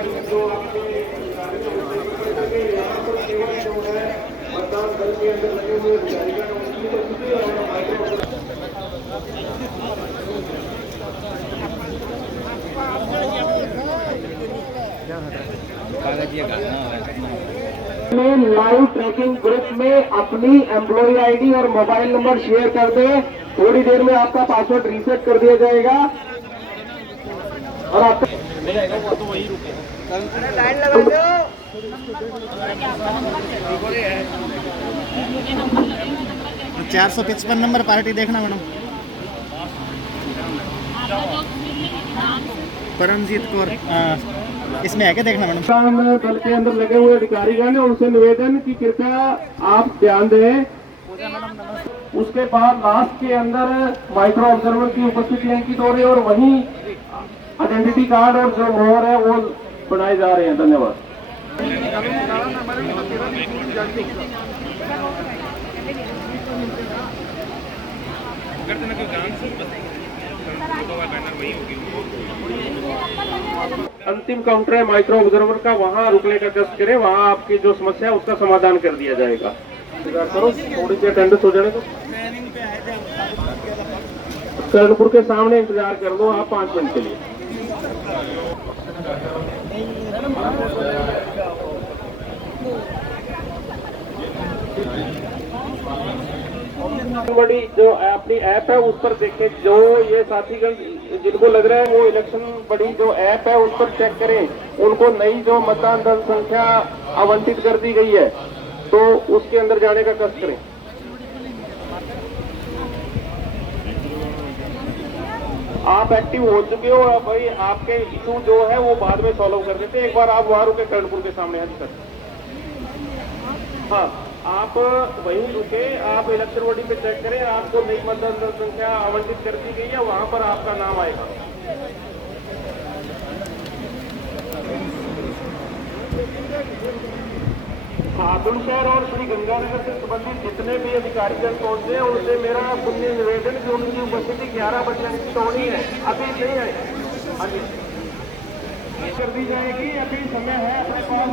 जो आपके यहाँ पर केवल जो है मतदान दल के अंदर लगे हुए अधिकारीगण उनकी उपस्थिति और माइक्रो में लाइव ट्रैकिंग ग्रुप में अपनी एम्प्लॉय आईडी और मोबाइल नंबर शेयर कर दे। थोड़ी देर में आपका पासवर्ड रीसेट कर दिया जाएगा और आपका लाइन लगा दो। 455 नंबर पार्टी देखना मैडम। परमजीत कौर इसमें है क्या देखना मैडम। दल के अंदर लगे हुए अधिकारीगण उनसे निवेदन की कृपया आप ध्यान दें। उसके बाद लास्ट के अंदर माइक्रो ऑब्जर्वर की उपस्थिति अंकित हो रही है और वहीं आइडेंटिटी कार्ड और जो मोहर है वो बनाए जा रहे हैं। धन्यवाद। अंतिम काउंटर है माइक्रो ऑब्जर्वर का, वहां रुकने का कष्ट करें। वहां आपकी जो समस्या है उसका समाधान कर दिया जाएगा। करो थोड़ी सी अटेंडेंस हो जाने को। कर्णपुर के सामने इंतजार कर लो आप 5 मिनट के लिए। बड़ी जो अपनी ऐप है उस पर देखें। जो ये साथीगण जिनको लग रहा है वो इलेक्शन बड़ी जो ऐप है उस पर चेक करें। उनको नई जो मतदान दल संख्या आवंटित कर दी गई है तो उसके अंदर जाने का कष्ट करें। आप एक्टिव हो चुके हो। भाई आपके इशू जो है वो बाद में सॉल्व कर देते हैं। एक बार आप वहां रुके कर्णपुर के सामने। हाँ आप वहीं रुके। आप इलेक्शन बॉडी पे चेक करें। आपको नई मतदान दल संख्या आवंटित कर दी गई है, वहां पर आपका नाम आएगा। बहादुरशहर और श्री गंगानगर से संबंधित जितने भी अधिकारीगण पहुंचे हैं उनसे मेरा पुण्य निवेदन की उनकी उपस्थिति 11 बजे अंकित होनी है। अभी नहीं है, अभी कर दी जाएगी। अभी समय है अपने पास।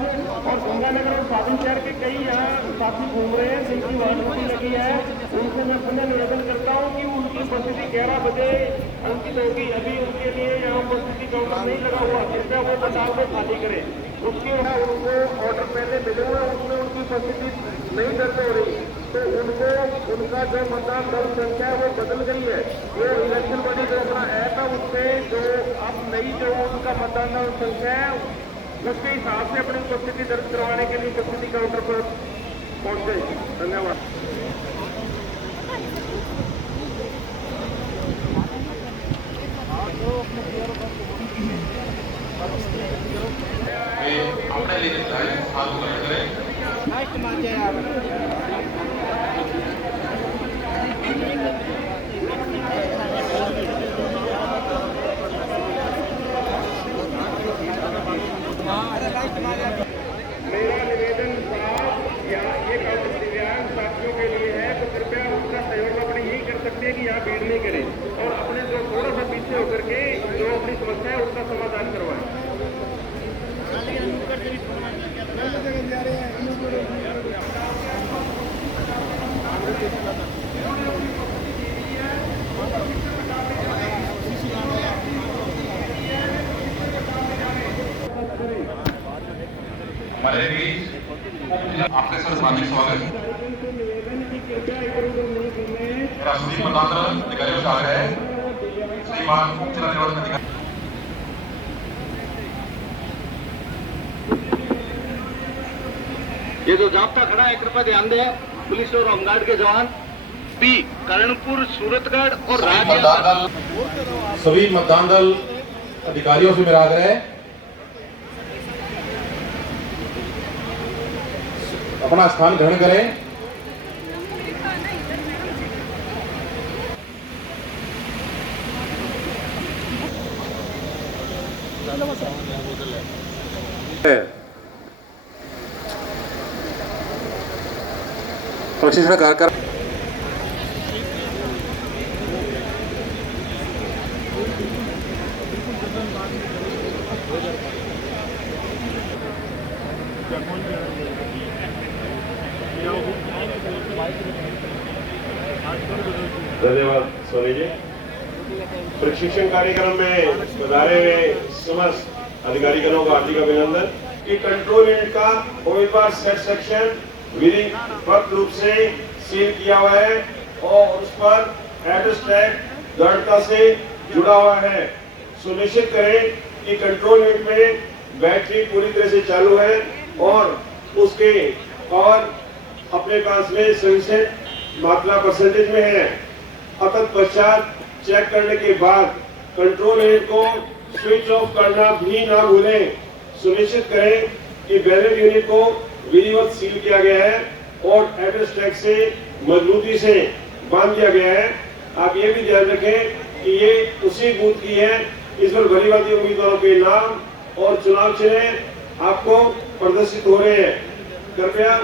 और गंगानगर और बहादुरशहर के कई यहाँ साथी घूम रहे हैं जिनकी वहां ड्यूटी लगी है। उनसे मैं पुनः निवेदन करता हूँ कि उनकी उपस्थिति 11 बजे अंकित होगी। अभी उनके लिए यहाँ उपस्थिति काउंटर नहीं लगा हुआ, कृपया वो पंडाल में खाली करें। उसके बाद उनको ऑर्डर पहले मिले हुए उसमें उनकी उपस्थिति नहीं दर्ज हो रही तो उनको उनका जो मतदान दल संख्या है वो बदल गई है। ये इलेक्शन बॉडी जो अपना ऐप है उससे जो अब नई जो उनका मतदान दल संख्या है उसके हिसाब से अपनी उपस्थिति दर्ज करवाने के लिए उपस्थिति काउंटर पर पहुंचे। धन्यवाद। अपने लिए मेरा निवेदन साहब या ये दिव्यांग साथियों के लिए है तो कृपया उनका सहयोग अपने यही कर सकते हैं कि यहाँ भीड़ नहीं करें और अपने जो थोड़ा सा पीछे होकर के जो अपनी समस्या है उसका समाधान करवाएं। हमारे बीच आपके सर हार्दिक स्वागत। मेरा सभी मतदान अधिकारियों से आग्रह है, श्रीमान उप जिला निर्वाचन अधिकारी ये जो जाब्ता खड़ा है कृपया ध्यान दें। पुलिस और होमगार्ड के जवान पी कर्णपुर, सूरतगढ़ और सभी मतदान दल अधिकारियों से मेरा आग्रह है अपना स्थान ग्रहण करें। प्रशिक्षण कार्यक्रम धन्यवाद सोनी जी। प्रशिक्षण कार्यक्रम में पधारे हुए समस्त अधिकारीगणों का हार्दिक अभिनंदन। कि कंट्रोल यूनिट का उम्मीदवार सेट सेक्शन विधिवत रूप से सील किया हुआ है और उस पर एड्रेस टैग दृढ़ता से जुड़ा हुआ है। सुनिश्चित करें कि कंट्रोल यूनिट में बैटरी पूरी तरह से चालू है और उसके पावर अपने पास में सफिशिएंट मात्रा परसेंटेज में है। तत्पश्चात चेक करने के बाद कंट्रोल यूनिट को स्विच ऑफ करना भी ना भूलें। सुनिश्चित करें कि बैलेट यूनिट को विधिवत सील किया गया है और एड्रेस टैग से मजबूती से बांध दिया गया है। आप ये भी ध्यान रखें कि ये उसी बूथ की है। इस पर भली भांति उम्मीदवारों के नाम और चुनाव चिन्ह आपको प्रदर्शित हो रहे हैं। कृपया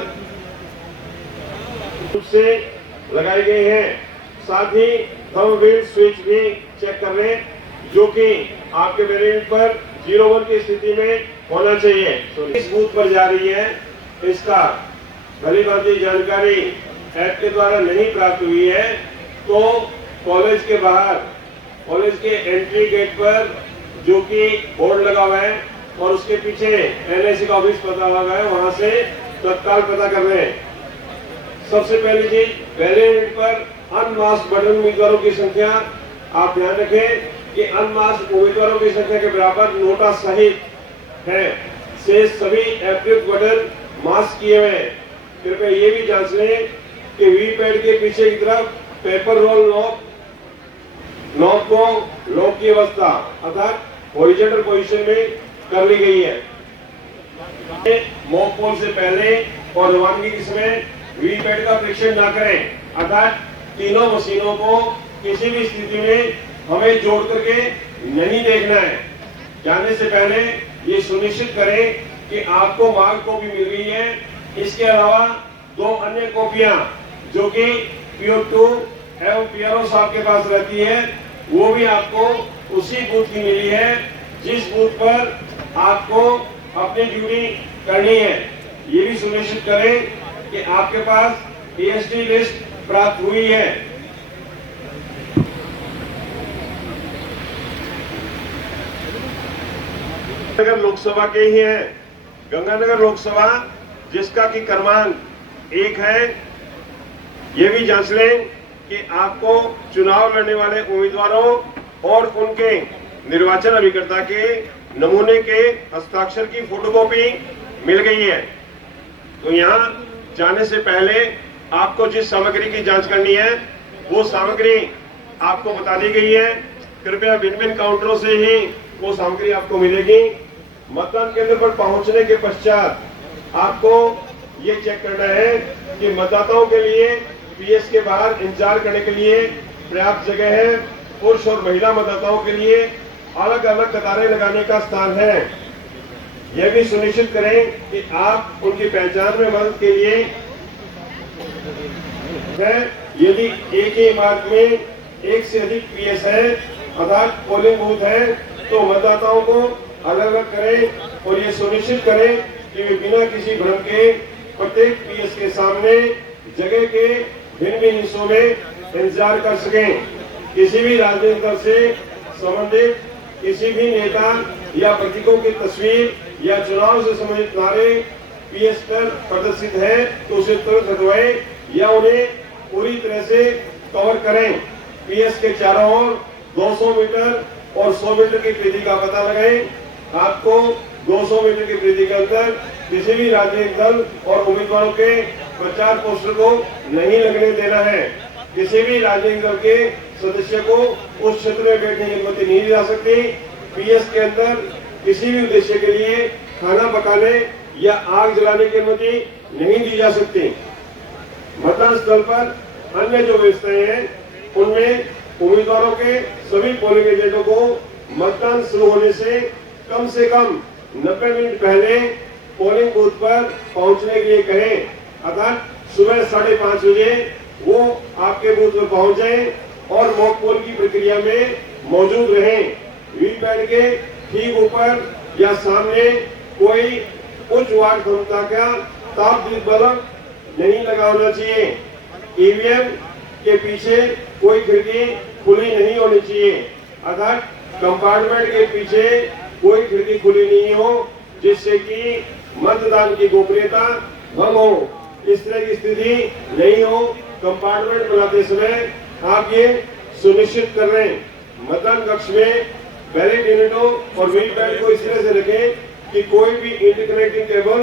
रूप से लगाए गए हैं। साथ ही थंब व्हील स्विच भी चेक कर लें जो कि आपके वेरिएंट पर 01 की स्थिति में होना चाहिए। इस बूथ पर जा रही है, इसका भली भांति जानकारी ऐप के द्वारा नहीं प्राप्त हुई है तो कॉलेज के बाहर, कॉलेज के एंट्री गेट पर जो कि बोर्ड लगा हुआ है और उसके पीछे एनआईसी का ऑफिस पता हुआ है, वहां से तत्काल पता कर रहे हैं। सबसे पहली चीज, बैलेट पर अनमास्क बटन उम्मीदवारों की संख्या आप ध्यान रखें कि अनमास्क उम्मीदवारों की संख्या के बराबर नोटा सहित है। शेष सभी एप्लिक बटन मास्क किए हुए हैं। कृपया ये भी जांच लें कि वीपैड के पीछे की तरफ पेपर रोल नॉब को लॉक की अवस्था अर्थात हॉरिजॉन्टल पोजीशन में कर ली गई है। मॉक पोल से पहले और रवानगी के समय वीपैड का परीक्षण न करें अर्थात तीनों मशीनों को किसी भी स्थिति में हमें जोड़ करके नहीं देखना है। जाने से पहले ये सुनिश्चित करें कि आपको मार्क कॉपी मिल रही है। इसके अलावा 2 अन्य कॉपियां जो कि PO2 एवं PRO साहब के पास रहती है वो भी आपको उसी बूथ की मिली है जिस बूथ पर आपको अपनी ड्यूटी करनी है। ये भी सुनिश्चित करें कि आपके पास ASD लिस्ट प्राप्त हुई है। गंगानगर लोकसभा के ही है। गंगानगर लोकसभा जिसका कि क्रमांक 1 है। ये भी जांच लें कि आपको चुनाव लड़ने वाले उम्मीदवारों और उनके निर्वाचन अभिकर्ता के नमूने के हस्ताक्षर की फोटोकॉपी मिल गई है। तो यहाँ जाने से पहले आपको जिस सामग्री की जांच करनी है वो सामग्री आपको बता दी गई है। कृपया भिन्न काउंटरों से ही वो सामग्री आपको मिलेगी। मतदान केंद्र पर पहुंचने के पश्चात आपको ये चेक करना है कि मतदाताओं के लिए पीएस के बाहर इंतजार करने के लिए पर्याप्त जगह है। पुरुष और महिला मतदाताओं के लिए अलग अलग कतारें लगाने का स्थान है। यह भी सुनिश्चित करें कि आप उनकी पहचान में मदद के लिए है। यदि एक ही इमारत में एक से अधिक पीएस है अर्थात पोलिंग बूथ है तो मतदाताओं को अलग अलग करें और ये सुनिश्चित करें कि वे बिना किसी भ्रम के प्रत्येक पीएस के सामने जगह के भिन्न भिन्न हिस्सों में इंतजार कर सकें। किसी भी राजनीतिक दल से संबंधित किसी भी नेता या प्रतीकों की तस्वीर या चुनाव से संबंधित नारे पीएस पर प्रदर्शित है तो उसे तुरंत हटवाएं या उन्हें पूरी तरह से कवर करें। पीएस के चारों ओर 200 मीटर और 100 मीटर की परिधि का पता लगाएं। आपको 200 मीटर की परिधि के अंदर किसी भी राजनीतिक दल और उम्मीदवारों के प्रचार पोस्टर को नहीं लगने देना है। किसी भी राजनीतिक दल के सदस्य को उस क्षेत्र में बैठने की अनुमति नहीं दी जा सकती। पीएस के अंदर किसी भी उद्देश्य के लिए खाना पकाने या आग जलाने की अनुमति नहीं दी जा सकती। मतदान स्थल पर अन्य जो व्यवस्थाएं हैं उनमें उम्मीदवारों के सभी पोलिंग एजेंटों को मतदान शुरू होने से कम 90 मिनट पहले पोलिंग बूथ पर पहुंचने के लिए कहें अर्थात सुबह 5:30 बजे वो आपके बूथ पर पहुंच जाएं और मॉक पोल की प्रक्रिया में मौजूद रहें। वीपैड के ठीक ऊपर या सामने कोई उच्च वाट क्षमता का ताप बल्ब नहीं लगा होना चाहिए। ईवीएम के पीछे कोई खिड़की खुली नहीं होनी चाहिए, अर्थात कंपार्टमेंट के पीछे कोई खिड़की खुली नहीं हो जिससे कि मतदान की गोपनीयता भंग हो। इस तरह की स्थिति नहीं हो। कंपार्टमेंट बनाते समय आप ये सुनिश्चित कर रहे हैं मतदान कक्ष में बैलेट यूनिटों और वीवीपैट को इस तरह से रखें कि कोई भी इंटरकनेक्टिंग केबल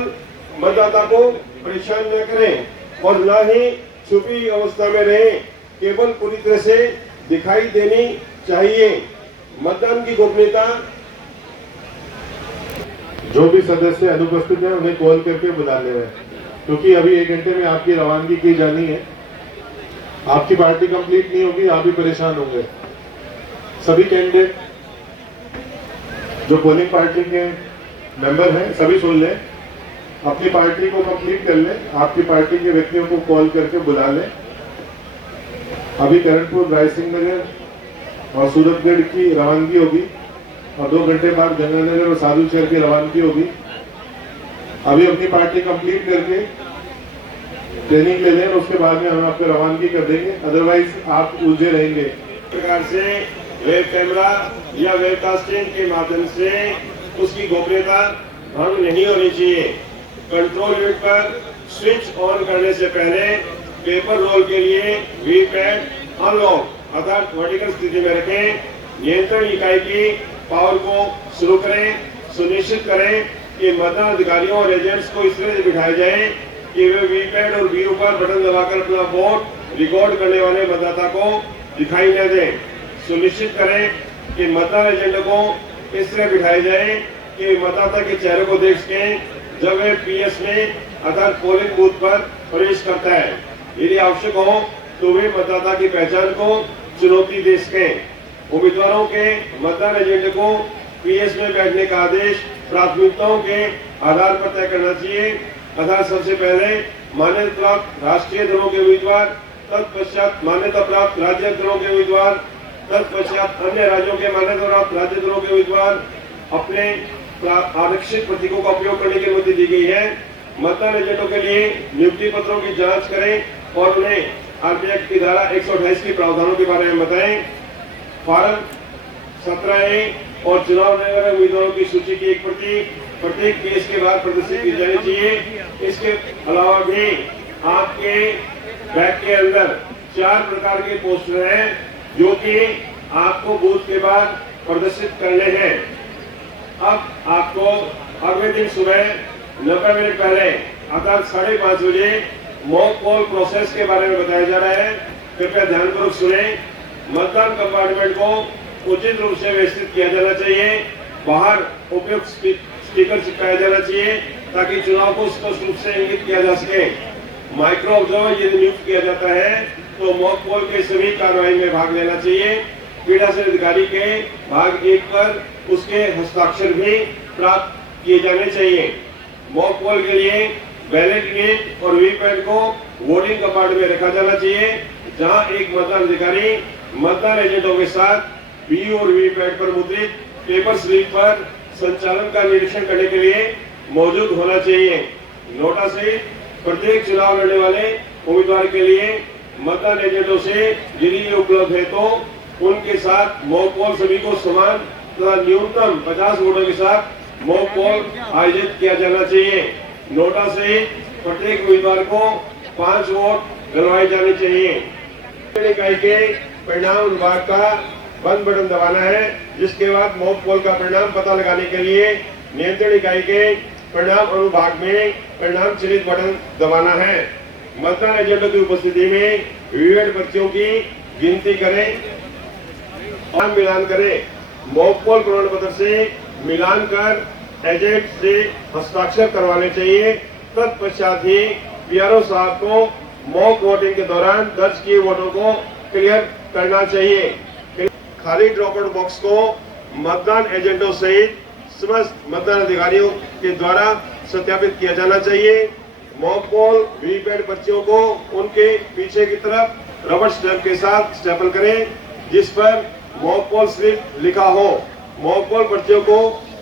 मतदाता को परेशान न करें और न ही छुपी अवस्था में रहे। केबल पूरी तरह से दिखाई देनी चाहिए। मतदान की गोपनीयता जो भी सदस्य अनुपस्थित हैं उन्हें कॉल करके बुला ले रहे हैं, क्योंकि अभी 1 घंटे में आपकी रवानगी की जानी है। आपकी पार्टी कंप्लीट नहीं होगी, आप भी परेशान होंगे। सभी कैंडिडेट जो पोलिंग पार्टी के मेंबर हैं सभी सुन लें, अपनी पार्टी को कंप्लीट कर लें, आपकी पार्टी के व्यक्तियों को कॉल करके बुला लें। अभी करणपुर, रायसिंह नगर और सूरतगढ़ की रवानगी होगी और 2 घंटे बाद गंगानगर और साधुशहर की रवानगी होगी। अभी अपनी पार्टी कंप्लीट करके ट्रेनिंग ले लें और उसके बाद में हम आपको रवानगी कर देंगे, अदरवाइज आप उलझे रहेंगे। प्रकार से वेब कैमरा या वेबकास्टिंग के माध्यम से उसकी गोपनीयता भंग नहीं होनी चाहिए। कंट्रोल यूनिट पर स्विच ऑन करने से पहले पेपर रोल के लिए वीवीपैट अनलॉक अर्थात वर्टिकल स्थिति में रखें। नियंत्रण इकाई की पावर को शुरू करें। सुनिश्चित करें कि मतदान अधिकारियों और एजेंट्स को इस तरह से बिठाया जाए कि वे वीवीपैट और वीयू पर बटन दबाकर अपना वोट रिकॉर्ड करने वाले मतदाता को दिखाई न दें। सुनिश्चित करें कि मतदान एजेंट को इस तरह बिठाया जाए कि मतदाता के चेहरे को देख सकें जब वे पीएस में अर्थात पोलिंग बूथ पर प्रवेश करता है। यदि आवश्यक हो तो वे मतदाता की पहचान को चुनौती दे सकें। उम्मीदवारों के मतदान एजेंट को पीएस में बैठने का आदेश प्राथमिकताओं के आधार पर तय करना चाहिए। अर्थात सबसे पहले मान्यता प्राप्त राष्ट्रीय दलों के उम्मीदवार, तत्पश्चात मान्यता प्राप्त राज्य दलों के उम्मीदवार, तत्पश्चात अन्य राज्यों के मान्यता प्राप्त राज्य दलों के उम्मीदवार अपने आरक्षित प्रतीकों का उपयोग करने की अनुमति दी गई है। मतदान एजेंटों के लिए नियुक्ति पत्रों की जांच करें और उन्हें आरपीआई की धारा 128 के प्रावधानों के बारे में बताएं। फार्म 17A और चुनाव लड़ने वाले उम्मीदवारों की सूची की एक प्रति प्रत्येक केस के बाद प्रदर्शित की जानी चाहिए। इसके अलावा भी आपके बैग के अंदर 4 प्रकार के पोस्टर हैं जो कि आपको बूथ के बाद प्रदर्शित करने हैं। अब आपको अगले दिन सुबह 90 मिनट पहले अर्थात 5:30 बजे मॉक पोल प्रोसेस के बारे में बताया जा रहा है। कृपया ध्यानपूर्वक सुने। मतदान कंपार्टमेंट को उचित रूप से व्यवस्थित किया जाना चाहिए। बाहर उपयुक्त स्टिकर चिपकाया जाना चाहिए ताकि चुनाव को स्पष्ट रूप से इंगित किया जा सके। माइक्रो ऑब्जर्वर यदि नियुक्त किया जाता है तो मॉक पोल के सभी कार्रवाई में भाग लेना चाहिए। पीठासीन अधिकारी के भाग 1 पर उसके हस्ताक्षर भी प्राप्त किए जाने चाहिए। मॉक पोल के लिए बैलेट यूनिट और वीवीपैट को वोटिंग कंपार्टमेंट में रखा जाना चाहिए, जहां एक मतदान अधिकारी मतदान एजेंटों के साथ वीयू और वीवीपैट पर मुद्रित पेपर स्लिप पर संचालन का निरीक्षण करने के लिए मौजूद होना चाहिए। नोटा से प्रत्येक चुनाव लड़ने वाले उम्मीदवार के लिए मतदान एजेंटों से यदि ये उपलब्ध है तो उनके साथ मॉक पोल सभी को समान तथा न्यूनतम 50 वोटों के साथ मॉक पोल आयोजित किया जाना चाहिए। नोटा से प्रत्येक उम्मीदवार को 5 वोट डलवाए जाने चाहिए। इकाई के परिणाम विभाग का बंद बटन दबाना है, जिसके बाद मॉक पोल का परिणाम पता लगाने के लिए नियंत्रण इकाई के परिणाम अनुभाग में परिणाम चयनित बटन दबाना है। मतदान एजेंटों की उपस्थिति में वीवीपैट पर्चियों की गिनती करें और मिलान करें। मॉक पोल प्रमाण पत्र से मिलान कर एजेंट से हस्ताक्षर करवाने चाहिए। तत्पश्चात ही पीआरओ साहब को मॉक वोटिंग के दौरान दर्ज किए वोटों को क्लियर करना चाहिए। खाली ड्रॉप आउट बॉक्स को मतदान एजेंटों सहित समस्त मतदान अधिकारियों के द्वारा सत्यापित किया जाना चाहिए। मॉक पोल वीवीपैट पर्चियों को उनके पीछे की तरफ रबर स्टैंप के साथ स्टेपल करें, जिस पर मॉक पोल स्लिप लिखा हो। मॉक पोल पर्चियों को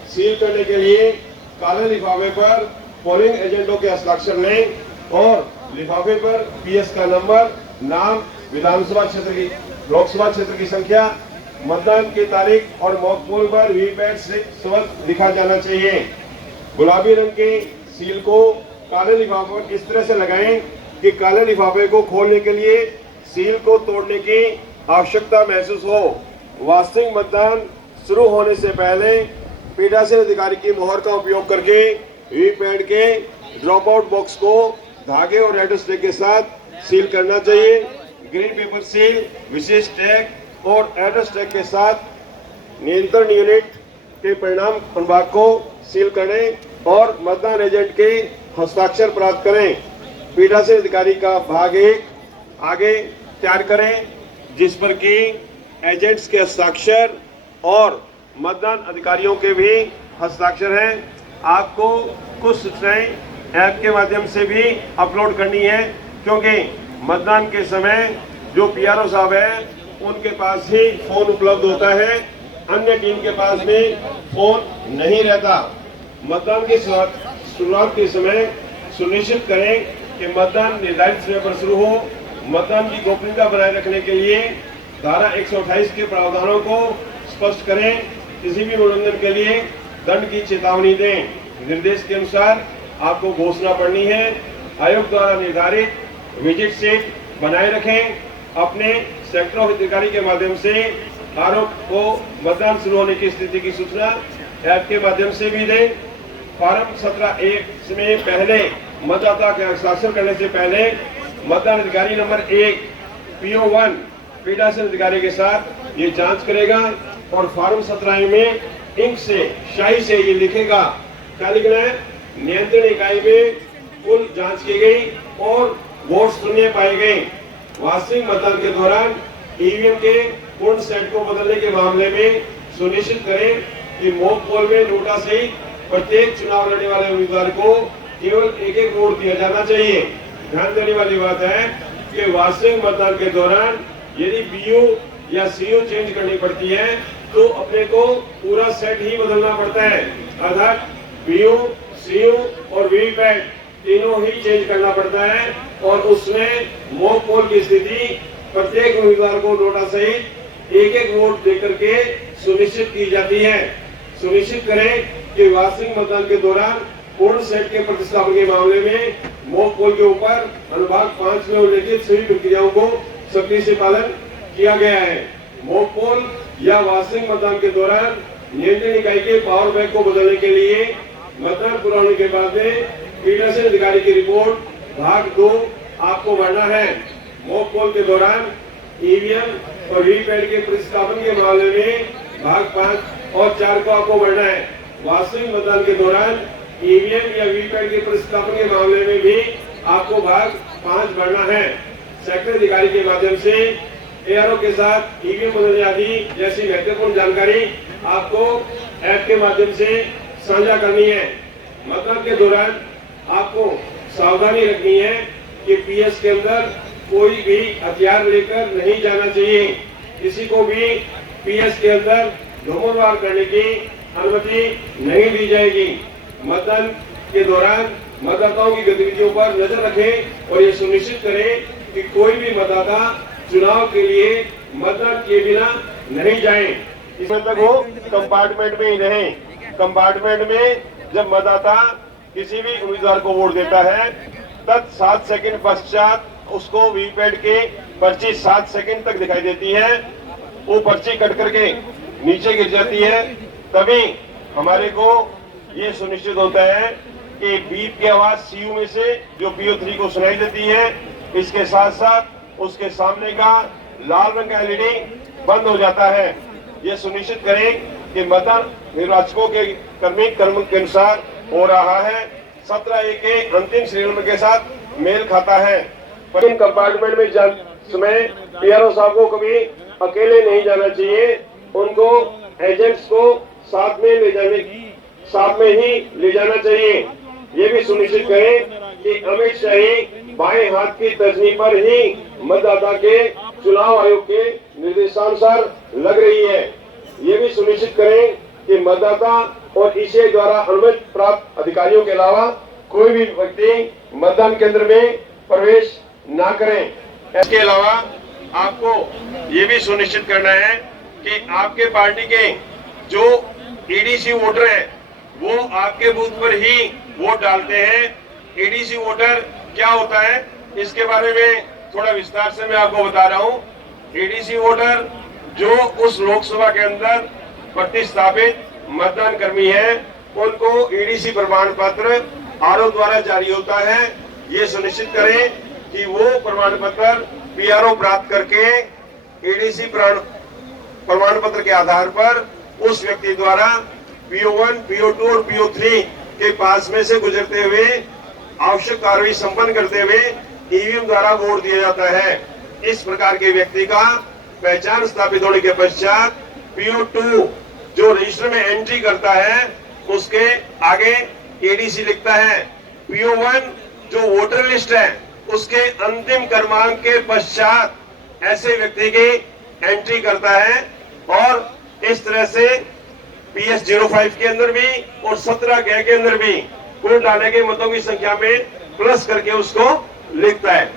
सील करने के लिए काले लिफाफे पर पोलिंग एजेंटों के हस्ताक्षर लें और लिफाफे पर पीएस का नंबर, नाम, विधानसभा क्षेत्र की, लोकसभा क्षेत्र की संख्या, मतदान की तारीख और मॉक पोल पर वीवीपैट से स्वतः लिखा जाना चाहिए। गुलाबी रंग के सील को काले लिफाफे पर इस तरह से लगाएं कि काले लिफाफे को खोलने के लिए सील को तोड़ने की आवश्यकता महसूस हो। वास्तविक मतदान शुरू होने से पहले पीठासीन अधिकारी की मोहर का उपयोग करके वीवीपैट के ड्रॉप आउट बॉक्स को धागे और एड्रेस टैग के साथ सील करना चाहिए। ग्रीन पेपर सील, विशेष टैग और एड्रेस टैग के साथ नियंत्रण यूनिट के परिणाम प्रभाग को सील करें और मतदान एजेंट के हस्ताक्षर प्राप्त करें। पीठासीन अधिकारी का भाग 1 आगे तैयार करें, जिस पर कि एजेंट्स के हस्ताक्षर और मतदान अधिकारियों के भी हस्ताक्षर हैं। आपको कुछ सूचनाएं ऐप के माध्यम से भी अपलोड करनी है, क्योंकि मतदान के समय जो पीआरओ साहब है उनके पास ही फोन उपलब्ध होता है, अन्य टीम के पास में फोन नहीं रहता। मतदान की शुरुआत के समय सुनिश्चित करें कि मतदान निर्धारित समय पर शुरू हो। मतदान की गोपनीयता बनाए रखने के लिए धारा 128 के प्रावधानों को स्पष्ट करें। किसी भी उल्लंघन के लिए दंड की चेतावनी दें। निर्देश के अनुसार आपको घोषणा पढ़नी है। आयोग द्वारा निर्धारित विजिट शीट बनाए रखें। अपने सेक्टर ऑफ अधिकारी के माध्यम से आरोप को मतदान शुरू होने की स्थिति की सूचना ऐप के माध्यम से भी दें। फॉर्म 17A में पहले मतदाता के हस्ताक्षर करने से पहले मतदान अधिकारी नंबर 1 PO1 पीठासीन अधिकारी के साथ ये जांच करेगा और फॉर्म 17A में इंक से, स्याही से ये लिखेगा, क्या लिखना है, नियंत्रण इकाई में कुल जांच की गई और वोट शून्य पाए गए। वास्तविक मतदान के दौरान ईवीएम के पूर्ण सेट को बदलने के मामले में सुनिश्चित करें कि मॉक पोल में नोटा सहित प्रत्येक चुनाव लड़ने वाले उम्मीदवार को केवल एक वोट दिया जाना चाहिए। ध्यान देने वाली बात है कि वास्तविक मतदान के दौरान यदि बीयू या सीयू चेंज करनी पड़ती है तो अपने को पूरा सेट ही बदलना पड़ता है, अर्थात बीयू, सीयू और वीवीपैट तीनों ही चेंज करना पड़ता है और उसमें मॉक पोल की स्थिति प्रत्येक उम्मीदवार को नोटा सहित एक वोट देकर के सुनिश्चित की जाती है। सुनिश्चित करें कि वास्तविक मतदान के दौरान पूर्ण सेट के प्रतिस्थापन के मामले में मॉक पोल के ऊपर अनुभाग 5 में उल्लेखित सभी प्रक्रियाओं को सख्ती से पालन किया गया है। मॉक पोल या वास्तविक मतदान के दौरान नियंत्रण इकाई के पावर बैंक को बदलने के लिए मतदान पूरा होने के बाद में पीठासीन अधिकारी की रिपोर्ट भाग 2 आपको भरना है। मॉक पोल के दौरान ईवीएम और वीवीपैट के प्रतिस्थापन के मामले में भाग 5 और 4 को आपको भरना है। वास्तविक मतदान के दौरान ईवीएम या वीवीपैट के प्रतिस्थापन के मामले में भी आपको भाग 5 भरना है। सेक्टर अधिकारी के माध्यम से एआरओ के साथ ईवीएम बदलने आदि जैसी महत्वपूर्ण जानकारी आपको ऐप के माध्यम से साझा करनी है। मतदान के दौरान आपको सावधानी रखनी है कि पीएस के अंदर कोई भी हथियार लेकर नहीं जाना चाहिए। किसी को भी पीएस के अंदर धूम्रपान करने की अनुमति नहीं दी जाएगी। मतदान के दौरान मतदाताओं की गतिविधियों पर नजर रखें और ये सुनिश्चित करें कि कोई भी मतदाता चुनाव के लिए मतदान किए बिना नहीं जाए। इसमें तक वो कंपार्टमेंट में ही रहे। कंपार्टमेंट में जब मतदाता किसी भी उम्मीदवार को वोट देता है तब 7 सेकंड पश्चात उसको वीवीपैट के पर्ची 7 सेकंड तक दिखाई देती है। वो पर्ची कट करके नीचे गिर जाती है। तभी हमारे को ये सुनिश्चित होता है कि बीप की आवाज सीयू में से जो PO3 को सुनाई देती है, इसके साथ साथ उसके सामने का लाल रंग का एलईडी बंद हो जाता है। ये सुनिश्चित करें कि मतदान निर्वाचकों के कर्मी क्रम के अनुसार हो रहा है। 17A के अंतिम सीरियल नंबर के साथ मेल खाता है। पर कंपार्टमेंट में समय पीआरओ साहब को कभी अकेले नहीं जाना चाहिए। उनको एजेंट्स को साथ में ही ले जाना चाहिए। ये भी सुनिश्चित करें कि अमित शाही बाएं हाथ की तर्जनी पर ही मतदाता के चुनाव आयोग के निर्देशानुसार लग रही है। ये भी सुनिश्चित करें कि मतदाता और इसे द्वारा अनुमति प्राप्त अधिकारियों के अलावा कोई भी व्यक्ति मतदान केंद्र में प्रवेश ना करें। इसके अलावा आपको ये भी सुनिश्चित करना है कि आपके पार्टी के जो ईडीसी वोटर हैं वो आपके बूथ पर ही वोट डालते हैं। ईडीसी वोटर क्या होता है इसके बारे में थोड़ा विस्तार से मैं आपको बता रहा हूँ। ईडीसी वोटर जो उस लोकसभा के अंदर प्रतिस्थापित मतदान कर्मी है उनको ईडीसी प्रमाण पत्र आरओ द्वारा जारी होता है। ये सुनिश्चित करें कि वो प्रमाण पत्र पीआरओ प्राप्त करके ईडीसी प्रमाण पत्र के आधार पर उस व्यक्ति द्वारा PO1, PO2 और PO3 के पास में से गुजरते हुए आवश्यक कार्रवाई संपन्न करते हुए ईवीएम द्वारा वोट दिया जाता है। इस प्रकार के व्यक्ति का पहचान स्थापित होने के पश्चात PO2 जो रजिस्टर में एंट्री करता है उसके आगे एडीसी लिखता है। PO1 जो वोटर लिस्ट है उसके अंतिम क्रमांक के पश्चात ऐसे व्यक्ति की एंट्री करता है और इस तरह से PS05 के अंदर भी और 17 के अंदर भी कुल डाले गए मतों की संख्या में प्लस करके उसको लिखता है।